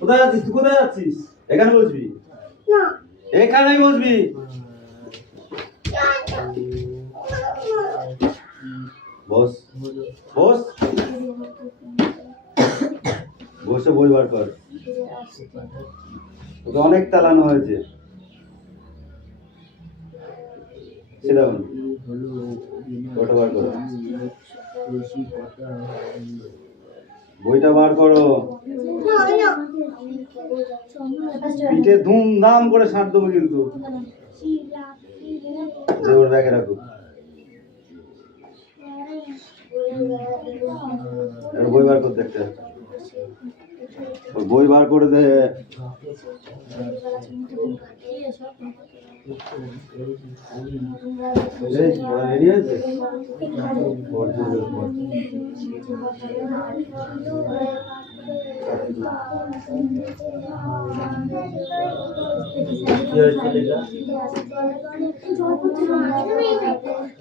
কোথায় যাচ্ছিস তুই? কোথায় যাচ্ছিস? এখানে বসবি না, এখানেই বসবি। বস বস, বসে বই বার কর। তোকে অনেক তালানো হয়েছে। সেটা ওটা বার করো, বইটা বার করো। পিঠে ধুমধাম করে সাঁট দেবো কিন্তু। ওর ব্যাগে রাখো, বই বার করতে একটা, বই বার করে দে। রেডি আছে?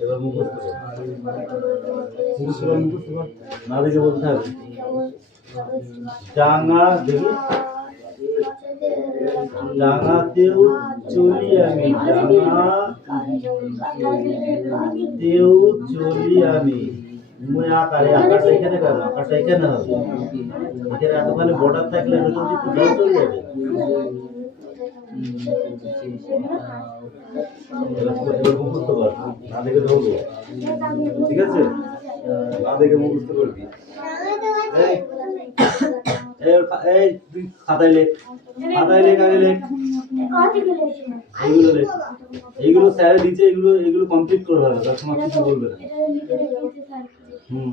এবার মুখস্থ না দেখে বলতে হবে। ডাঙা দেখি, ডাঙাতেও চলি আমি, ডাঙাতেও চলি আমি। মুই আকারে, আকারটা এখানে কেন? আকারটা এখানে হবে। এখানে এতখানি বর্ডার থাকলে জল চলে যাবে। মুখস্থ কর, না দেখে ধরবো, ঠিক আছে? না দেখে মুখস্থ করবি। এই তুই খাতায় লেখ, খাতায় লেখ, আগে লেখ, এইগুলো লেখ। এইগুলো স্যার দিচ্ছে, এগুলো কমপ্লিট করে হবে, তার সময় কিছু বলবে না।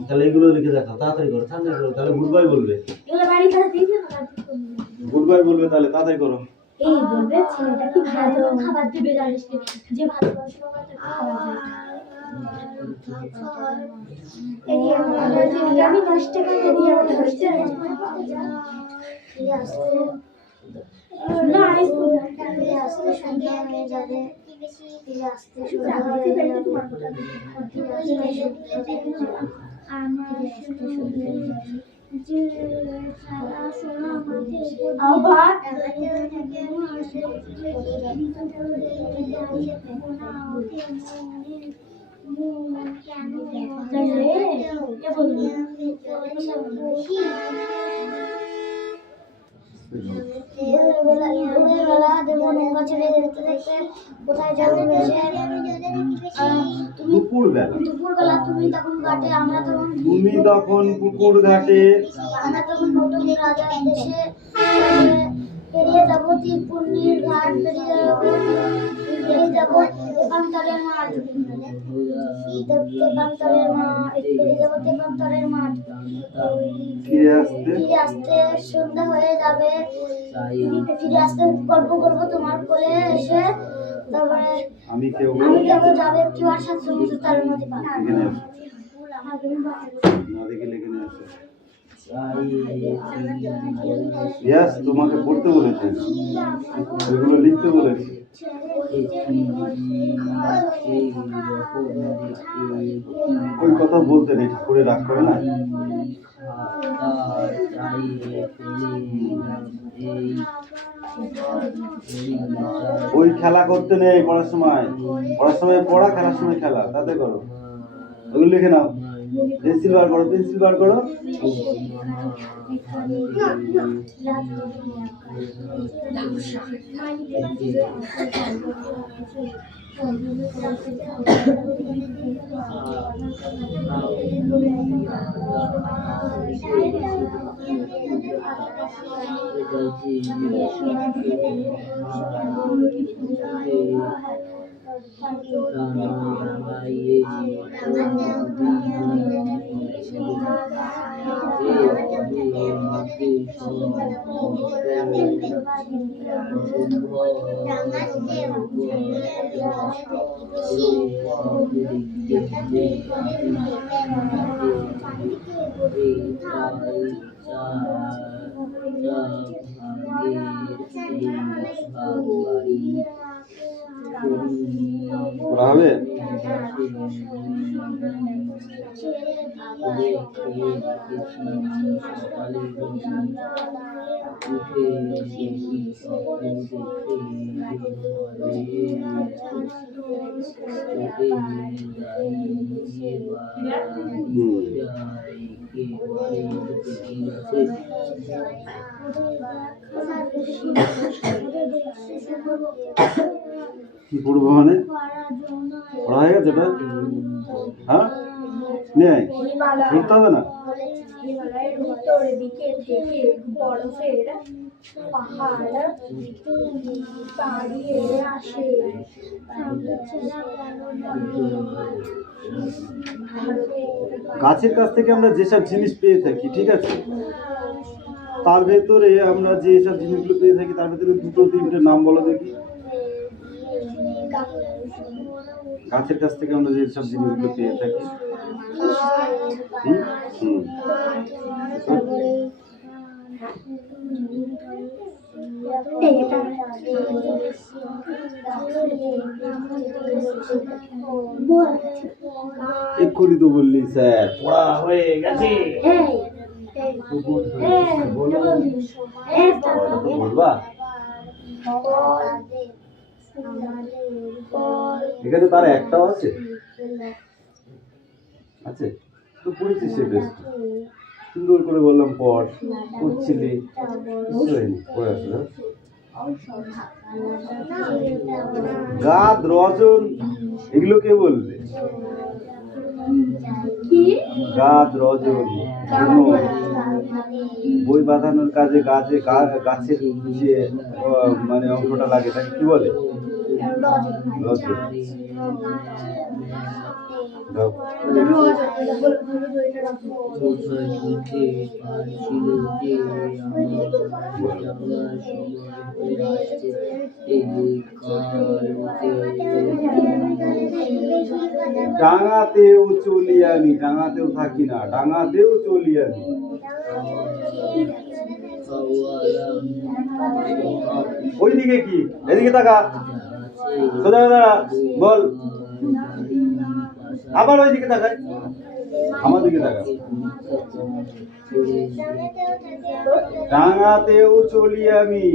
তাহলে এগুলো লিখে দেখাও, তাড়াতাড়ি করো, তাড়াতাড়ি করো। তাহলে গুড বাই বলবে, গুড বাই বলবে, তাহলে তাড়াতাড়ি করো। এই বলবে ছেলেটা কি ভালো খাবার দিবে, জানিস যে ভালো পড়াশোনা করতে খাবার দেয়। আমি 10 টাকা দিয়ে আমাকে 10 টাকা দুপুরবেলা তুমি তখন ঘাটে, আমরা তখন পুকুর ঘাটে, আমরা তখন নতুন রাজা দেশে পেরিয়ে যাবো তীরপুর্ণির ঘাট, পেরিয়ে যাবো তেপান্তরের মাঠ, তেপান্তরের মাঠ, পেরিয়ে যাবো তেপান্তরের মাঠ। ফিরে আসতে ফিরে আসতে সন্ধ্যা হয়ে যাবে, ফিরে আসতে গল্প করবো তোমার কোলে এসে। তারপরে আমি কেউ কেবল যাবে একটি বার সাত সমুদ্র তারের নদী পার। এখানে আসো, নদীকে লিখে নিয়ে আসো। ইয়াস, তোমাকে পড়তে বলেছে, এগুলো লিখতে বলেছে। ওই কথা বলতে নেই, করে রাগ করে না। ওই খেলা করতে নেই পড়ার সময়, পড়ার সময় পড়া, খেলার সময় খেলা, তাতে করো। ওগুলো লিখে নাও। পেন্সিল বার করো, পেন্সিল বার করো। ওরা হবে কি পড়বো মানে পড়া হয়ে গেছে এটা? হ্যাঁ, নেই পড়তে হবে না। হিমালয়ের উত্তরের দিকে থেকে বরফের পাহাড় দাঁড়িয়ে আসে। গাছের কাছ থেকে আমরা যেসব জিনিস পেয়ে থাকি, ঠিক আছে, তার ভেতরে আমরা যেসব জিনিসগুলো পেয়ে থাকি তার ভেতরে দুটো তিনটে নাম বলো দেখি। গাছের কাছ থেকে আমরা যেসব জিনিসগুলো পেয়ে থাকি। এক্ষুনি তো বললি স্যার পড়া হয়ে গেছে। বলবা এখানে তার একটাও আছে, আছে তো পড়েছিস সে বেশ সুন্দর করে বললাম পড়, পড়ছিলি পড়ে আসলে গাদ রজন এগুলো কে বলবে? গাদ রজন বই বাঁধানোর কাজে গাছের যে মানে অংশটা লাগে তাকে কি বলে? রজন। ডাঙাতেও চলি আমি, ডাঙাতেও থাকি না, ডাঙাতেও চলি আমি। ওইদিকে কি, এদিকে তাকা, সোজা দাঁড়া, বল। আবার ওইদিকে তাকাই, আমার দিকে তাকা। ডাঙাতেও চলি আমি,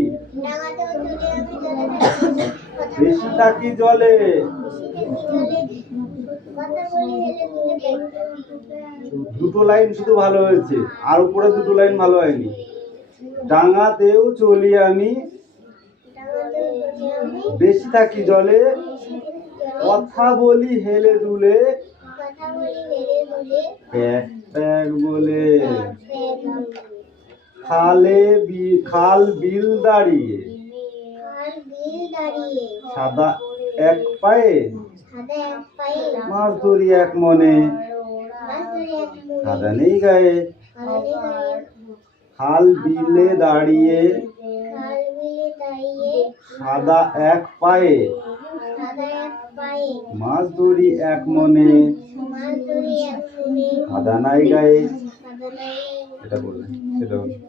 বেশি থাকি জলে। দুটো লাইন শুধু ভালো হয়েছে, আর উপরে দুটো লাইন ভালো হয়নি। ডাঙাতেও চলি আমি, বেশি থাকি জলে, কথা বলি হেলে দুলে, প্যাক প্যাক বলে। খাল বিল দাঁড়িয়ে আর বিল দাঁড়িয়ে সাদা এক পায়ে সাদা এক পায়ে মাছ ধরি এক মনে মাছ ধরে এক মুড়ি সাদা নেই গায়ে খালি গায়ে খাল বিলে দাঁড়িয়ে খাল বিলে দাঁড়িয়ে সাদা এক পায়ে সাদা এক পায়ে মাছ ধরি এক মনে মাছ ধরে এক মুড়ি সাদা নাই গায়ে সাদা নাই এটা বললেন সেটা বলুন।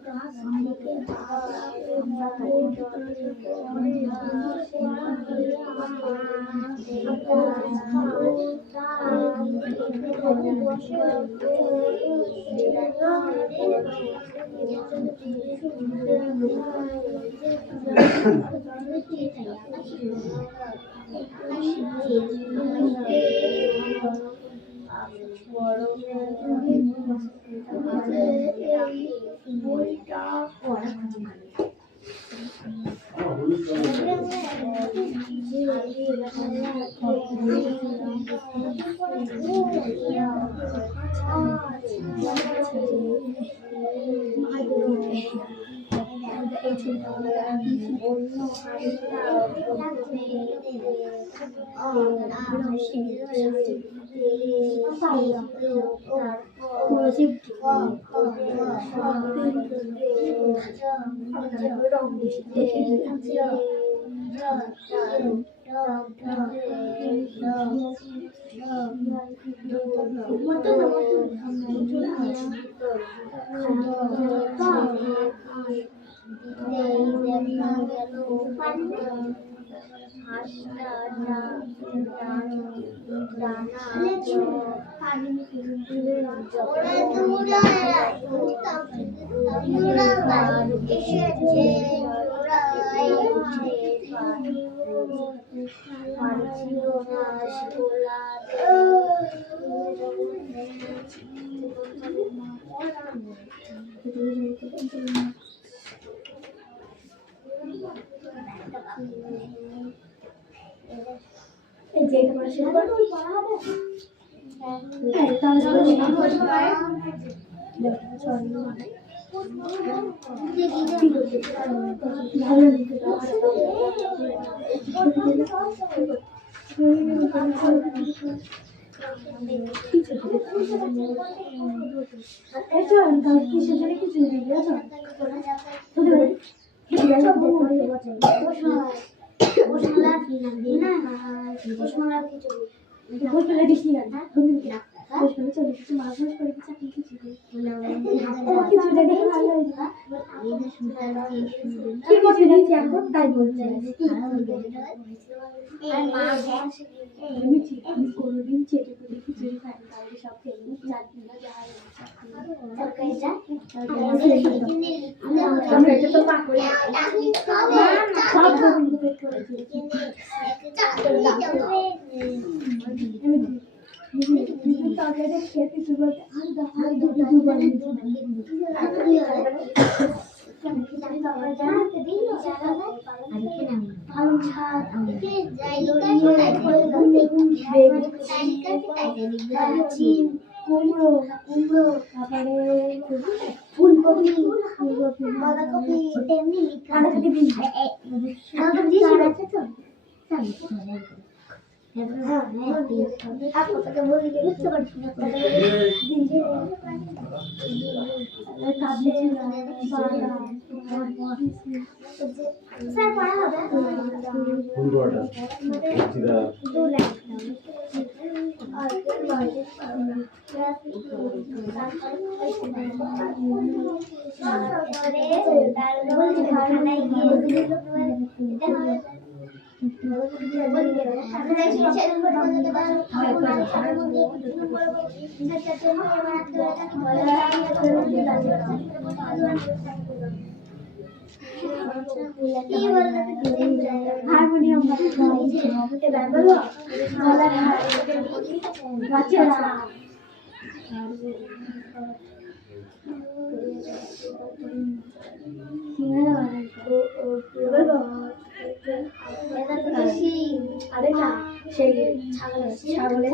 ছাগলের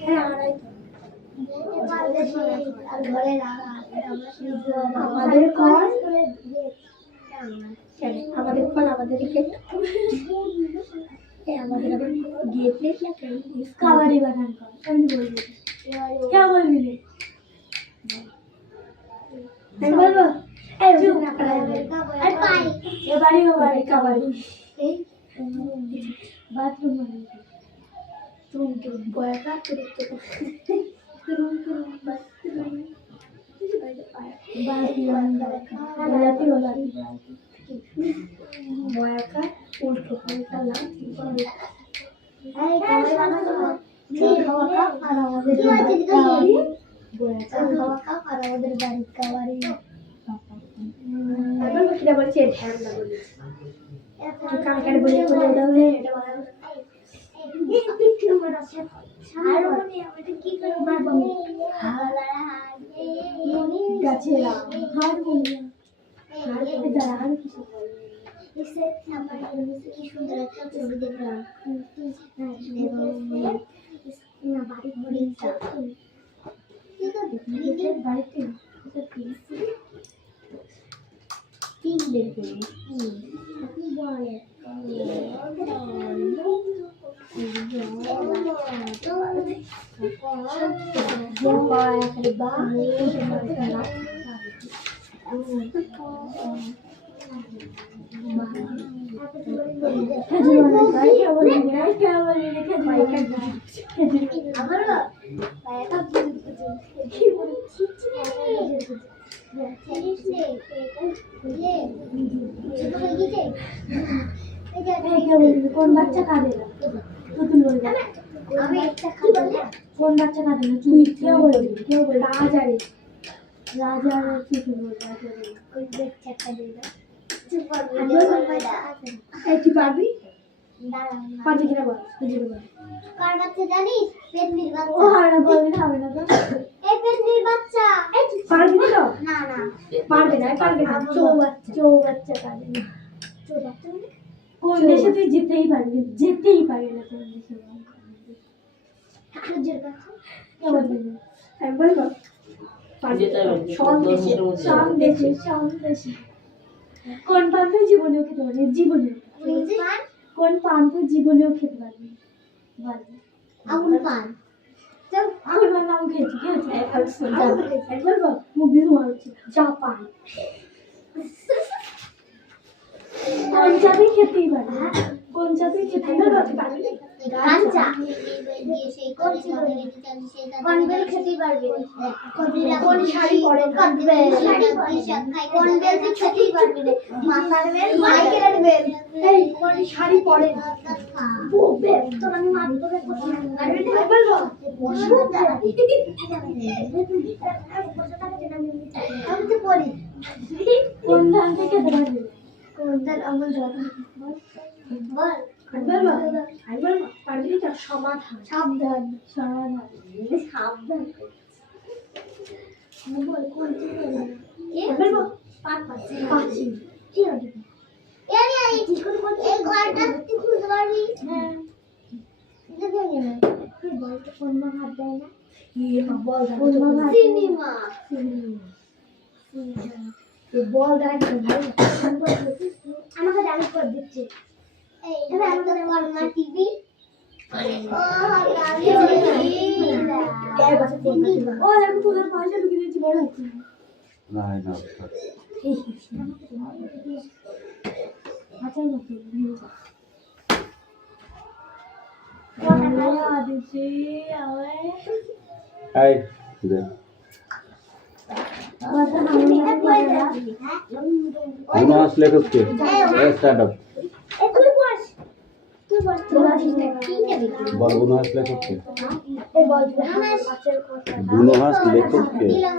হ্যাঁ আড়াই আর ঘরে আমাদের ঘর আমাদের ঘর আমাদের গেট আমাদের আবার গেট কাবাডি বাগান আমি বলবি क्या বলবি রে আমি বলবো এই না আর পাই এবারে ওবারে কাবাডি এই বাথরুম তুম তো বয়কা তুম বাথরুম বয়কা উল্টো পাল্টা লাভ এই কাবাডি বানাতো খাওয়া কাপ আর আমাদের কাবাডি বয়কা খাওয়া কাপ আর আমাদের বাড়ি কাবাডি এখন কিটা বলছে ধ্যান না বলেছে কানে কানে বলে বলে ওটা বলে এটা বানাবো আর মনে আমাদের কি করে মারবো গাছে হারমোনিয়াম হারমোনিয়াম কিছু কি সুন্দর একটা ছবি দেখলাম না বাড়ি ঘুরে বাড়িতে তিন দেখবে বলে কোন বাচ্চা কাঁদে না নতুন বলবে আমি একটা কি বলে কোন বাচ্চা কাঁদে না তুই কেউ বলবে রাজারে রাজার কি বলবে রাজারে কোন বাচ্চা কাঁদে না চুপ কর এই তুই পারবি দাঁড়া পারবি কিনা বল বুঝলি বল কার বাচ্চা জানিস পেন্নির ও বাচ্চা হয় না বলবি না হবে না তো এই পেন্নির বাচ্চা এই তুই পারবি না না না পারবে না চৌ বাচ্চা কাঁদে না চুপ বাচ্চা মানে কোন দেশে তুই যেতেই পারবি না কোন দেশে সূর্যের কাছে কে বলবি আমি বলবো সন্দেশে কোন পান তুই জীবনেও খেতে পারবি জীবনেও পান কোন পান তুই জীবনেও খেতে পারবি বল আগুন পান তো আগুন পান নাম খেয়েছি আমি বলবো মুভি হচ্ছে জাপান কোন চাতেই খেতেই পারবি কোন চাতেই খেতেই পারবি গাঞ্জা কনবেল খেতে পারবে কোন শাড়ি পরে কনবেল কনবেল তুই খেতেই পারবি না মাথার বেল মাইকেলের বেল এই কোন শাড়ি পরে বুবে তোর আমি মারবো রে মারবি না বলবো আমি তো পড়ি কোন ধান থেকে খেতে পারবি কোন ধান আমল ধর বল আমি বলবো পারবি তো সমাধান সাবধান সমাধান সাবধান বল কোন কি বলবো পাঁচ পাচ্ছি কি হবে এই কি করে বল এই ঘরটা তুই খুলতে পারবি হ্যাঁ দেখে নে তুই বল তো কোন মা হাত দেয় না বল সিনেমা বল দাঁড়িয়ে ভাই আমাকে ডান্স করে দিচ্ছে এই আমাদের কর্মা টিভি ও ও দেখো তোদের পয়সা ঢুকিয়ে দিয়েছি বড় হচ্ছে না না আচ্ছা না দিচ্ছি এই দে বুনো হাঁস লেখক কে স্টার্ট আপ তুই বস তুই বস কি নেবি বল বুনো হাঁস লেখক কে এই বল বুনো হাঁস লেখক কে দিলাম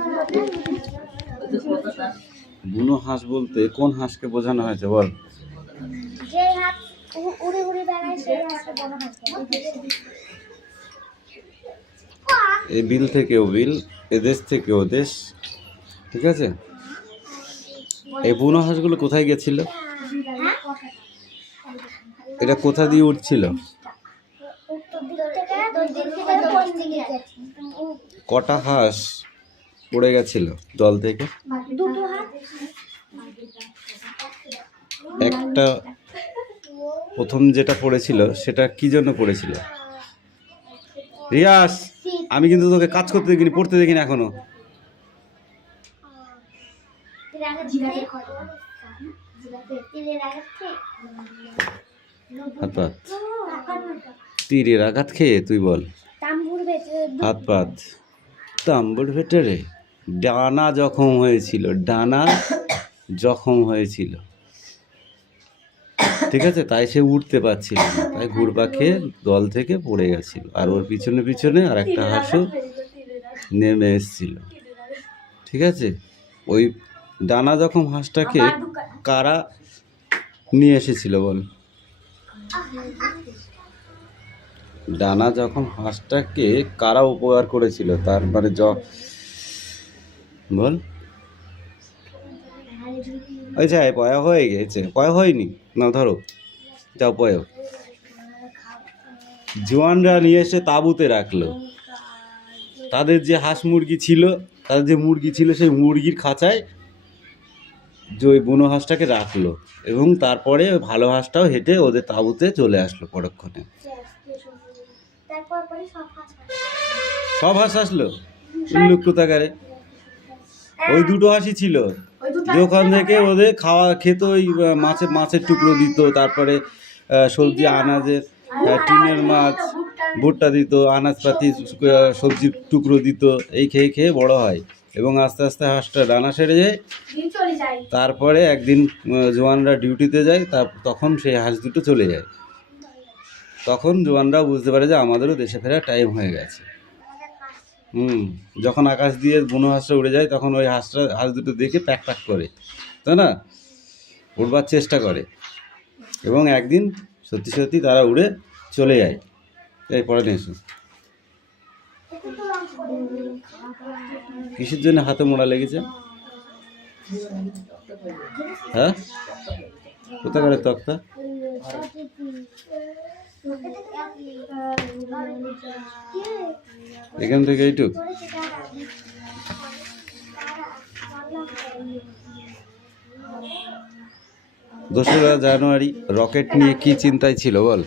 বুনো হাঁস বলতে কোন হাঁসকে বোঝানো হয়েছে বল যে হাত উড়ে উড়ে বেড়ায় সেই হাতে বড় হাত এই বিল থেকে ও বিল এ দেশ থেকে ও দেশ ঠিক আছে এই বুনো হাঁসগুলো কোথায় গেছিল এটা কোথা দিয়ে উঠছিল উত্তর দিক থেকে কটা হাঁস পড়ে গেছিল জল থেকে? দুটো হাত। একটা প্রথম যেটা পড়েছিল সেটা কি জন্য পড়েছিল? রিয়াস, আমি কিন্তু তোকে কাজ করতে দেখিনি, পড়তে দেখিনি এখনো। হাত পাত তীরের আঘাত খেয়ে তুই বল। হাত পাত তাম্বুর ভেতরে ডানা জখম হয়েছিল, ডানা জখম হয়েছিল, ঠিক আছে? তাই সে উঠতে পারছিল না, তাই ঘুরপা খেয়ে দল থেকে পড়ে গেছিল। আর ওর পিছনে পিছনে আর একটা হাঁসও নেমে এসেছিল, ঠিক আছে? ওই ডানা জখম হাঁসটাকে কারা নিয়ে এসেছিল বল? ডানা জখম হাঁসটাকে কারা উপকার করেছিল? তার মানে বল। আচ্ছা, পয়া হয়ে গেছে, পয়া হয়নি না? ধরো যাও পয়া। জোয়ানরা নিয়ে এসে তাঁবুতে রাখলো। তাদের যে হাঁস মুরগি ছিল, তাদের যে মুরগি ছিল, সেই মুরগির খাঁচায় যে ওই বুনো হাঁসটাকে রাখলো, এবং তারপরে ওই ভালো হাঁসটাও হেঁটে ওদের তাঁবুতে চলে আসলো পরক্ষণে। সব হাঁস আসলো উল্লুক কোথাকারে? ওই দুটো হাঁসই ছিল, যে ওখান থেকে ওদের খেত। ওই মাছের টুকরো দিত, তারপরে সবজি আনাজের টিনের মাছ, ভুট্টা দিত, আনাজপাতি সবজির টুকরো দিত। এই খেয়ে খেয়ে বড় হয়, এবং আস্তে আস্তে হাঁসটা ডানা সেরে যায়। তারপরে একদিন জওয়ানরা ডিউটিতে যায়, তখন সেই হাঁস দুটো চলে যায়। তখন জওয়ানরা বুঝতে পারে যে আমাদেরও দেশে ফেরার টাইম হয়ে গেছে। যখন আকাশ দিয়ে বুনো হাঁসটা উড়ে যায়, তখন ওই হাঁস দুটো দেখে প্যাক প্যাক করে, তাই না? উড়বার চেষ্টা করে, এবং একদিন সত্যি সত্যি তারা উড়ে চলে যায়। এই পরে নিয়ে এসো। কিসের জন্য হাতে মোড়া লেগেছে? হ্যাঁ, কোথাকার তক্তা? এখান থেকে এইটুক। দোসরা জানুয়ারি রকেট নিয়ে কি চিন্তায় ছিল বল?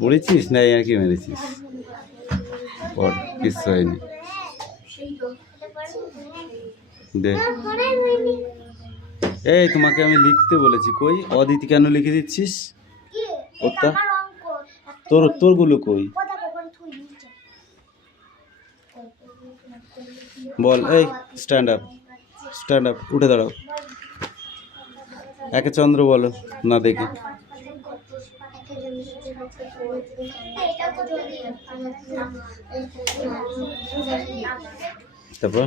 পড়েছিস না আর কি মেরেছিস? কিচ্ছু হয়নি। এই তোমাকে আমি লিখতে বলেছি, কই অদিতি কেন লিখে দিচ্ছিস? তোরগুলো কই বল? এই স্ট্যান্ড আপ, উঠে দাঁড়াও। একে চন্দ্র বলো না দেখি। তারপর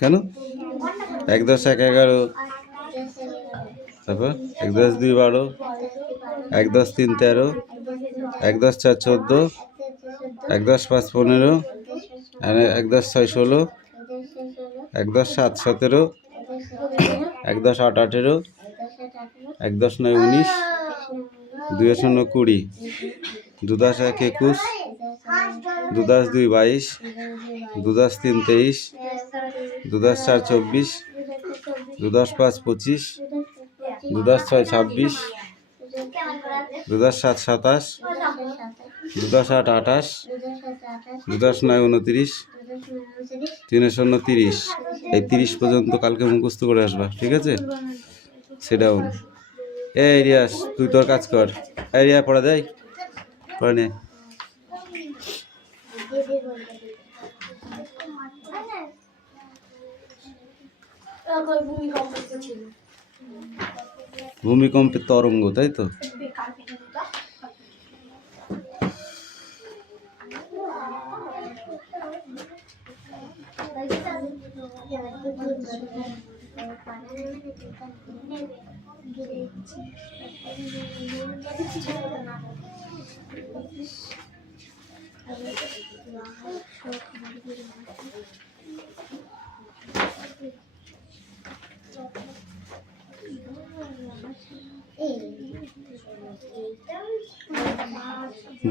কেন? 1 10 1 11, তারপর 1 10 2 12, 1 10 3 13, 1 10 4 14, 1 10 5 15, 1 10 6 16, 1 10 7 17, 1 10 8 18, 1 10 9 19, 2 0 20, 2 10 1 21, 2 10 2 22, 2 10 3 23, 2 10 4 24, 2 10 5 25, 2 10 6 26, 2 10 7 27, 2 10 8 28, 2 10 9 29, 3 0 30। এই 30 পর্যন্ত কালকে মুখস্থ করে আসবা, ঠিক আছে? সেটাও এই রিয়াস, তুই তোর কাজ কর। এই রিয়া পড়া দেয়, পড়া নে। ভূমিকম্পের তরঙ্গ, তাই তো?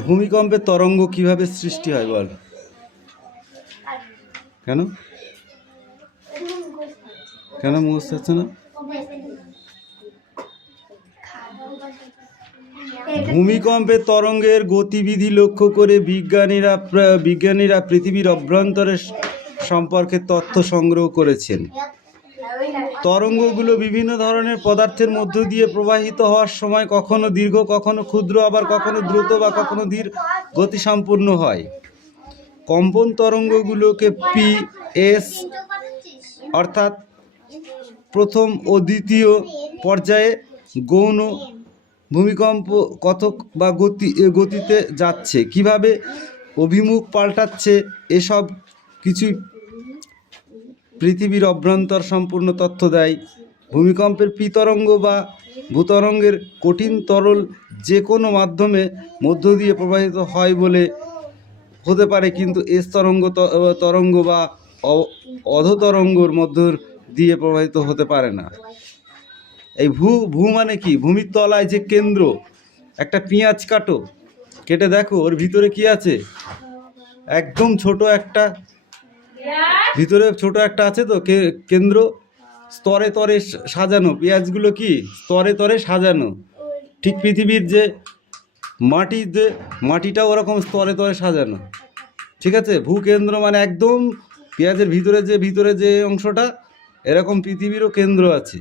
ভূমিকম্পের তরঙ্গ কিভাবে সৃষ্টি হয় বল? কেন কেন মুখস্থ হচ্ছে না? ভূমিকম্পের তরঙ্গের গতিবিধি লক্ষ্য করে বিজ্ঞানীরা পৃথিবীর অভ্যন্তরের সম্পর্কে তথ্য সংগ্রহ করেছেন। তরঙ্গগুলো বিভিন্ন ধরনের পদার্থের মধ্য দিয়ে প্রবাহিত হওয়ার সময় কখনো দীর্ঘ, কখনো ক্ষুদ্র, আবার কখনো দ্রুত বা কখনো ধীর গতিসম্পন্ন হয়। কম্পন তরঙ্গগুলোকে PS অর্থাৎ প্রথম ও দ্বিতীয় পর্যায়ে গৌণ ভূমিকম্প কতক বা গতিতে যাচ্ছে, কিভাবে অভিমুখ পাল্টাচ্ছে, এসব কিছুই পৃথিবীর অভ্যন্তর সম্পূর্ণ তথ্য দেয়। ভূমিকম্পের পি তরঙ্গ বা ভূতরঙ্গের কঠিন তরল যে কোনো মাধ্যমে মধ্য দিয়ে প্রবাহিত হয় বলে হতে পারে, কিন্তু এস তরঙ্গ বা অধতরঙ্গর মধ্য দিয়ে প্রবাহিত হতে পারে না। এই ভূ মানে কি? ভূমির তলায় যে কেন্দ্র, একটা পেঁয়াজ কাটো, কেটে দেখো ওর ভিতরে কি আছে। একদম ছোট একটা ভিতরে ছোট একটা আছে তো কেন্দ্র, স্তরে তরে সাজানো। পেঁয়াজগুলো কি স্তরে তরে সাজানো। ঠিক পৃথিবীর যে মাটিটা ওরকম স্তরে তরে সাজানো। ঠিক আছে, ভূকেন্দ্র মানে একদম পেঁয়াজের ভিতরে যে অংশটা, এরকম পৃথিবীরও কেন্দ্র আছে।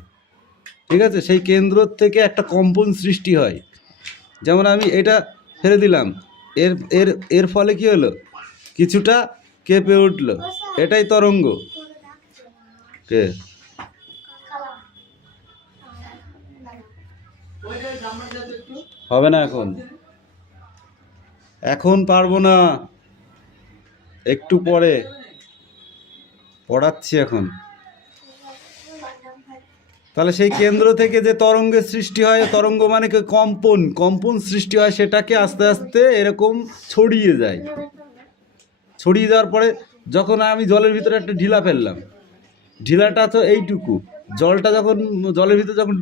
ঠিক আছে, সেই কেন্দ্র থেকে একটা কম্পন সৃষ্টি হয়। যেমন আমি এটা ফেলে দিলাম, এর ফলে কি হলো, কিছুটা কেঁপে উঠলো, এটাই তরঙ্গ। কে হবে না, এখন পারবো না, একটু পরে পড়াচ্ছি এখন। তাহলে সেই কেন্দ্র থেকে যে তরঙ্গের সৃষ্টি হয়, তরঙ্গ মানে কি? কম্পন সৃষ্টি হয়, সেটাকে আস্তে আস্তে এরকম ছড়িয়ে যায়। ছড়িয়ে যাওয়ার পরে যখন আমি জলের ভিতরে একটা ঢিলা ফেললাম, ঢিলাটা তো এইটুকু, জলটা যখন জলের ভিতরে যখন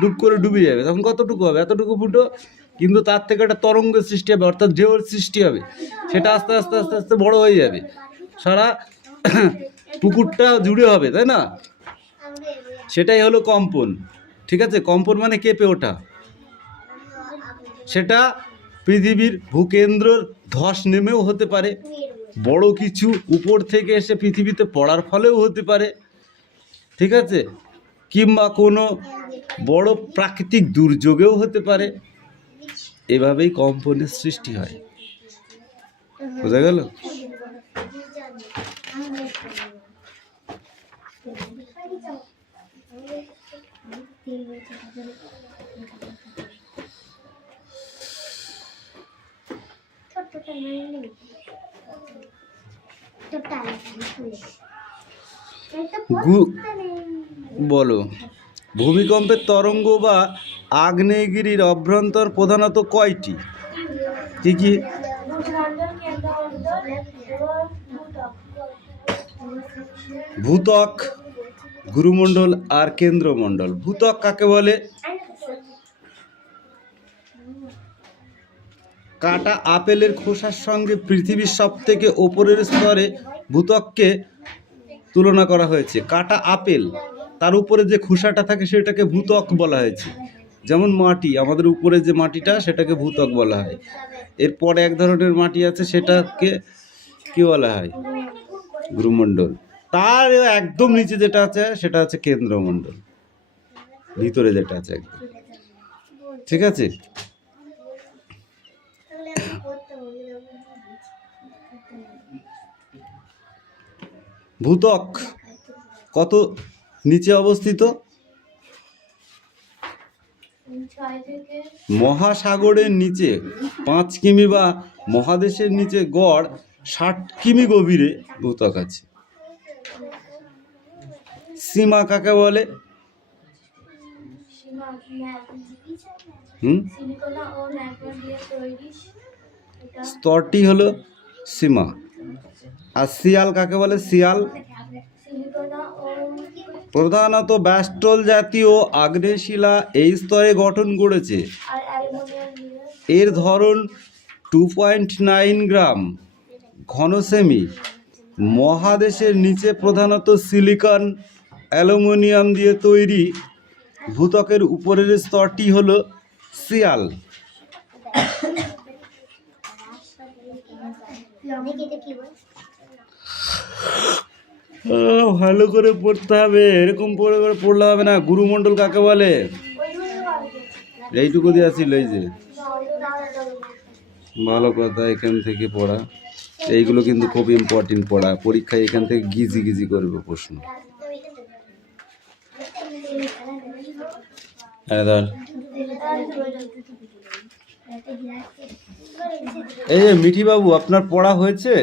ডুব করে ডুবে যাবে, তখন কতটুকু হবে? এতটুকু ফুটো। কিন্তু তার থেকে একটা তরঙ্গের সৃষ্টি হবে, অর্থাৎ ঢেউর সৃষ্টি হবে। সেটা আস্তে আস্তে আস্তে আস্তে বড় হয়ে যাবে, সারা পুকুরটা জুড়ে হবে, তাই না? সেটাই হলো কম্পন। ঠিক আছে, কম্পন মানে কেঁপে ওঠা। সেটা পৃথিবীর ভূকেন্দ্রর ধস নেমেও হতে পারে, বড় কিছু উপর থেকে এসে পৃথিবীতে পড়ার ফলেও হতে পারে। ঠিক আছে, কিংবা কোনো বড় প্রাকৃতিক দুর্যোগেও হতে পারে। এভাবেই কম্পনের সৃষ্টি হয়। বোঝা গেল? বলো, ভূমিকম্পের তরঙ্গ বা আগ্নেয়গিরির অভ্যন্তর প্রধানত কয়টি? কি কি? ভূত্বক, গুরুমণ্ডল আর কেন্দ্রমণ্ডল। ভূত্বক কাকে বলে? কাটা আপেলের খোসার সঙ্গে পৃথিবীর সবথেকে ওপরের স্তরে ভূত্বককে তুলনা করা হয়েছে। কাটা আপেল, তার উপরে যে খোসাটা থাকে সেটাকে ভূত্বক বলা হয়েছে। যেমন মাটি, আমাদের উপরে যে মাটিটা, সেটাকে ভূত্বক বলা হয়। এরপরে এক ধরনের মাটি আছে, সেটাকে কি বলা হয়? গুরুমণ্ডল। তার একদম নিচে যেটা আছে সেটা হচ্ছে কেন্দ্রমণ্ডল, ভিতরে যেটা আছে একদম। ঠিক আছে, ভূত্বক কত নিচে অবস্থিত? মহাসাগরের নিচে 5 কিমি বা মহাদেশের নিচে গড় 60 কিমি গভীরে ভূত্বক আছে। সীমা কাকে বলে? স্তরটি হলো সীমা। আর শিয়াল কাকে বলে? শিয়াল সিলিকনা ও প্রধানত ব্যাস্টল জাতীয় আগ্নেয়শিলা এই স্তরে গঠন করেছে। আর অ্যালুমিনিয়াম দিয়ে এর ধরন 2.9 গ্রাম ঘন সেমি। মহাদেশের নিচে প্রধানত সিলিকন অ্যালুমিনিয়াম দিয়ে তৈরি। ভূত্বকের উপরের স্তরটি হলো শিয়াল। ভালো করে পড়তে হবে, এরকম পড়ে করে পড়লে হবে না। গুরুমণ্ডল কাকে বলে? এইটুকু দিয়ে আসছিল এই যে। ভালো কথা, এখান থেকে পড়া। এইগুলো কিন্তু খুব ইম্পর্টেন্ট পড়া, পরীক্ষায় এখান থেকে গিজি গিজি করবে প্রশ্ন। হ্যাঁ ধর, এই যে মিঠি বাবু, আপনার পড়া হয়েছে?